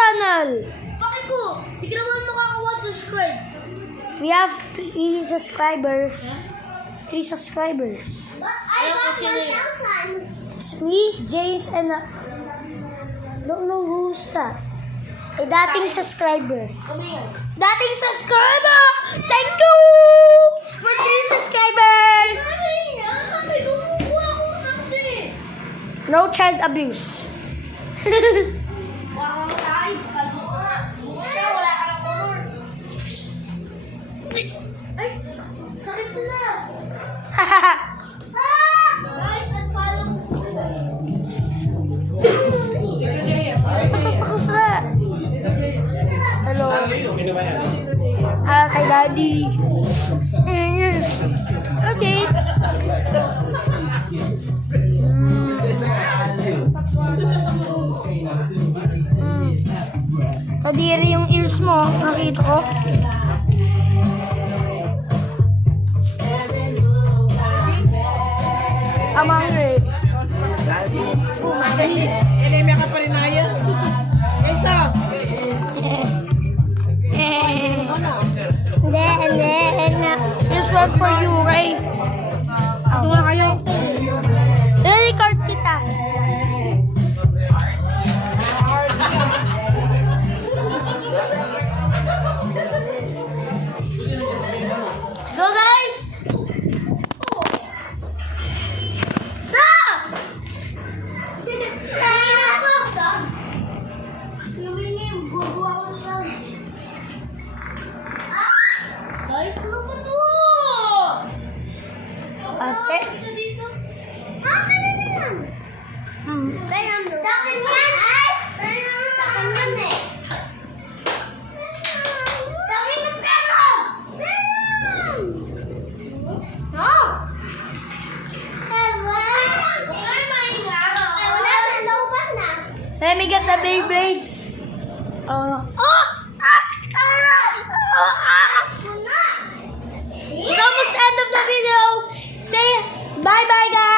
channel. Bakit ko? Di ka naman makaka-subscribe. We have 3 subscribers. 3 subscribers. But I got 1,000. It's me, James, and don't know who's that. A dating subscriber. Kami yan. Dating subscriber! Thank you! For 3 subscribers! May kumukuha ako something. No child abuse. Wala kang tayo. Kalbo ka nga. Bukas ka, wala ka ng color. Ay, sakit na. Guys, unfollow. Tapos na. Hello. Kay Daddy. Okay. Kadiri yung ears mo. Nakita ko. Amang rin. Ini may kaparinaya. Isa. Hindi. This one for you, Ray. Doon kayo. I-record kita. Let's go, guys! Stop! Guys, ano ba to? Ate? Isa dito. Let me get the Beyblades. It's almost the end of the video. Say bye-bye, guys.